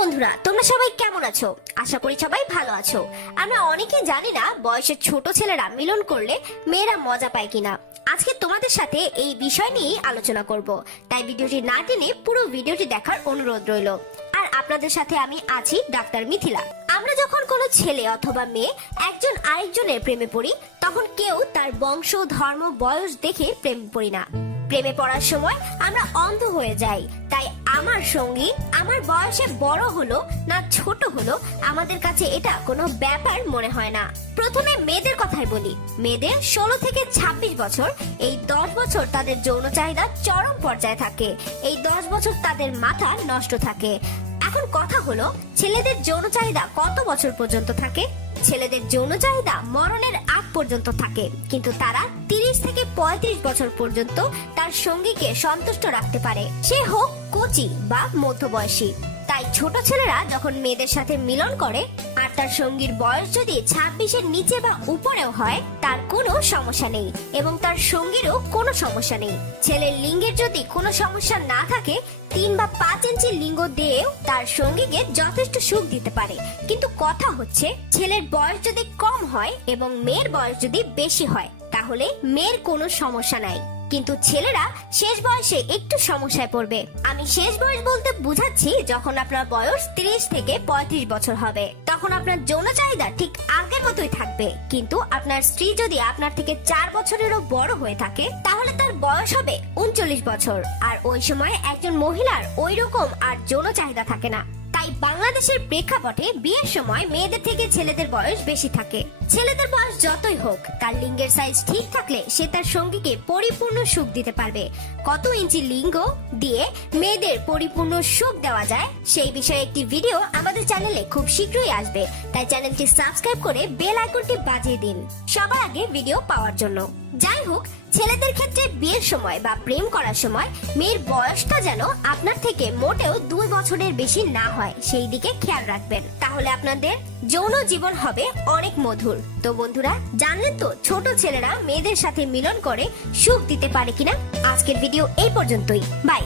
বন্ধুরা, তোমরা সবাই কেমন আছো? আশা করি সবাই ভালো আছো। আমরা অনেকেই জানি না বয়সের ছোট ছেলেরা মিলন করলে মেয়েরা মজা পায় কিনা। আজকে তোমাদের সাথে এই বিষয় নিয়ে আলোচনা করব, তাই ভিডিওটি না টেনে পুরো ভিডিওটি দেখার অনুরোধ রইল। আর আপনাদের সাথে আমি আছি ডাক্তার মিথিলা। আমরা যখন কোনো ছেলে অথবা মেয়ে একজন আরেকজনের প্রেমে পড়ি, তখন কেউ তার বংশ, ধর্ম, বয়স দেখে প্রেমে পড়ি না। প্রেমে পড়ার সময় আমরা অন্ধ হয়ে যাই। তাই আমার সঙ্গী আমার বয়সে বড় হলো না ছোট হলো, আমাদের কাছে এটা কোনো ব্যাপার মনে হয় না। প্রথমে মেয়েদের কথাই বলি। মেয়েদের 16 থেকে 26 বছর, এই 10 বছর তাদের যৌন চাহিদা চরম পর্যায়ে থাকে। এই 10 বছর তাদের মাথা নষ্ট থাকে। এখন কথা হলো, ছেলেদের যৌন চাহিদা কত বছর পর্যন্ত থাকে? ছেলেদের যৌন চাহিদা মরণের আগ পর্যন্ত থাকে, কিন্তু তারা 30 থেকে 35 বছর পর্যন্ত তার সঙ্গীকে সন্তুষ্ট রাখতে পারে, সে হোক কচি বা মধ্যবয়সী। তাই ছোট ছেলেরা যখন মেয়েদের সাথে মিলন করে আর তার সঙ্গীর বয়স যদি 26-এর নিচে বা উপরেও হয়, তার কোনো সমস্যা নেই এবং তার সঙ্গীরও কোনো সমস্যা নেই। ছেলের লিঙ্গের যদি কোনো সমস্যা না থাকে, 3 বা 5 ইঞ্চি লিঙ্গ দিয়েও তার সঙ্গীকে যথেষ্ট সুখ দিতে পারে। কিন্তু কথা হচ্ছে, ছেলের বয়স যদি কম হয় এবং মেয়ের বয়স যদি বেশি হয়, তাহলে মেয়ের কোনো সমস্যা নাই, কিন্তু ছেলেরা শেষ বয়সে একটু সমস্যায় পড়বে। আমি শেষ বয়স বলতে বুঝাচ্ছি, যখন আপনার বয়স 30 থেকে 35 বছর হবে, তখন আপনার যৌন চাহিদা ঠিক আগের মতোই থাকবে। কিন্তু আপনার স্ত্রী যদি আপনার থেকে 4 বছরেরও বড় হয়ে থাকে, তাহলে তার বয়স হবে 39 বছর। আর ওই সময় একজন মহিলার ওই রকম আর যৌন চাহিদা থাকে না। তাই বাংলাদেশের প্রেক্ষাপটে বিয়ের সময় মেয়েদের থেকে ছেলেদের বয়স বেশি থাকে। ছেলেদের বয়স যতই হোক, তার লিঙ্গের সাইজ ঠিক থাকলে সে তার সঙ্গীকে পরিপূর্ণ সুখ দিতে পারবে। কত ইঞ্চি লিঙ্গ দিয়ে মেয়েদের পরিপূর্ণ সুখ দেওয়া যায়, সেই বিষয়ে একটি ভিডিও আমাদের চ্যানেলে খুব শীঘ্রই আসবে। তাই চ্যানেলটি সাবস্ক্রাইব করে বেল আইকনটি বাজিয়ে দিন সবার আগে ভিডিও পাওয়ার জন্য। যাই হোক, ছেলেদের ক্ষেত্রে বিয়ের সময় বা প্রেম করার সময় মেয়ের বয়সটা যেন আপনার থেকে মোটেও 2 বছরের বেশি না হয়, সেই দিকে খেয়াল রাখবেন। তাহলে আপনাদের যৌন জীবন হবে অনেক মধুর। তো বন্ধুরা, জানলেন তো ছোট ছেলেরা মেয়েদের সাথে মিলন করে সুখ দিতে পারে কিনা? আজকের ভিডিও এই পর্যন্তই। বাই।